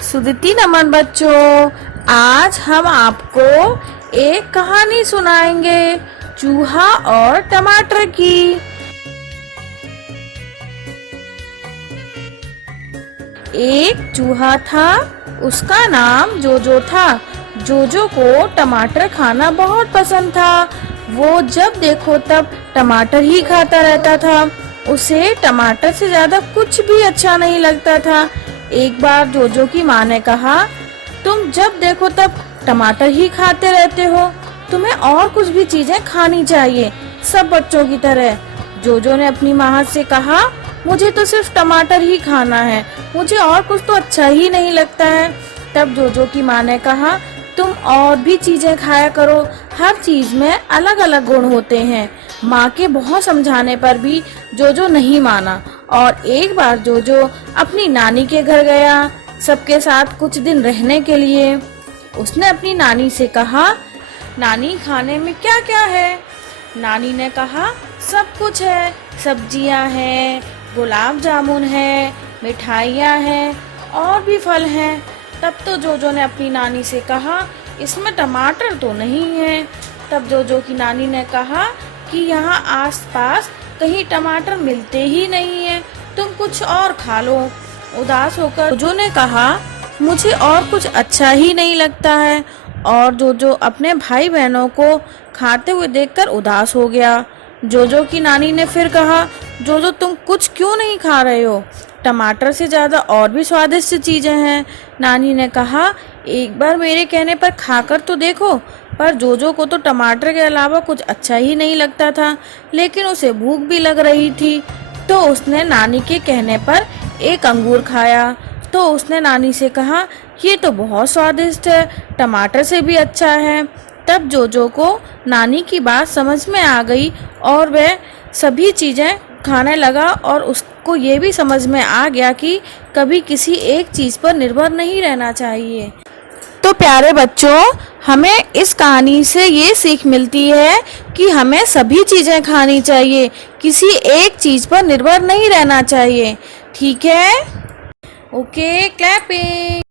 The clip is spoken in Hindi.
सुदिति नमन बच्चों, आज हम आपको एक कहानी सुनाएंगे चूहा और टमाटर की। एक चूहा था, उसका नाम जोजो था। जोजो को टमाटर खाना बहुत पसंद था। वो जब देखो तब टमाटर ही खाता रहता था। उसे टमाटर से ज्यादा कुछ भी अच्छा नहीं लगता था। एक बार जोजो की माँ ने कहा, तुम जब देखो तब टमाटर ही खाते रहते हो, तुम्हें और कुछ भी चीजें खानी चाहिए, सब बच्चों की तरह। जोजो ने अपनी माँ से कहा, मुझे तो सिर्फ टमाटर ही खाना है, मुझे और कुछ तो अच्छा ही नहीं लगता है। तब जोजो की माँ ने कहा, तुम और भी चीजें खाया करो, हर चीज में अलग अलग गुण होते हैं। माँ के बहुत समझाने पर भी जोजो नहीं माना और एक बार जोजो अपनी नानी के घर गया, सबके साथ कुछ दिन रहने के लिए। उसने अपनी नानी से कहा, नानी खाने में क्या क्या है? नानी ने कहा, सब कुछ है, सब्जियां हैं, गुलाब जामुन है, मिठाइयाँ हैं और भी फल हैं। तब तो जोजो ने अपनी नानी से कहा, इसमें टमाटर तो नहीं है। तब जोजो की नानी ने कहा कि यहाँ आसपास कहीं टमाटर मिलते ही नहीं है, तुम कुछ और खा लो। उदास होकर जोजो ने कहा, मुझे और कुछ अच्छा ही नहीं लगता है। और जोजो अपने भाई बहनों को खाते हुए देखकर उदास हो गया। जोजो की नानी ने फिर कहा, जोजो तुम कुछ क्यों नहीं खा रहे हो? टमाटर से ज्यादा और भी स्वादिष्ट चीजें हैं। नानी ने कहा, एक बार मेरे कहने पर खाकर तो देखो। पर जोजो को तो टमाटर के अलावा कुछ अच्छा ही नहीं लगता था, लेकिन उसे भूख भी लग रही थी। तो उसने नानी के कहने पर एक अंगूर खाया। तो उसने नानी से कहा, ये तो बहुत स्वादिष्ट है, टमाटर से भी अच्छा है। तब जोजो को नानी की बात समझ में आ गई और वह सभी चीजें खाने लगा और उसको ये भी समझ में आ गया कि कभी किसी एक चीज पर निर्भर नहीं रहना चाहिए। तो प्यारे बच्चों, हमें इस कहानी से ये सीख मिलती है कि हमें सभी चीजें खानी चाहिए, किसी एक चीज पर निर्भर नहीं रहना चाहिए। ठीक है? Okay, clapping.